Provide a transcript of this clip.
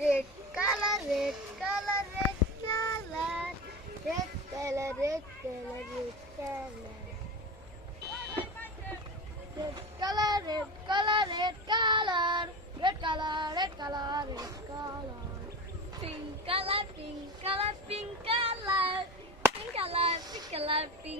Red color, red color, red color, red color, red color, red color. Red color, red color, red color, red color, red color, red color. Pink color, pink color, pink color, pink color, pink color, pink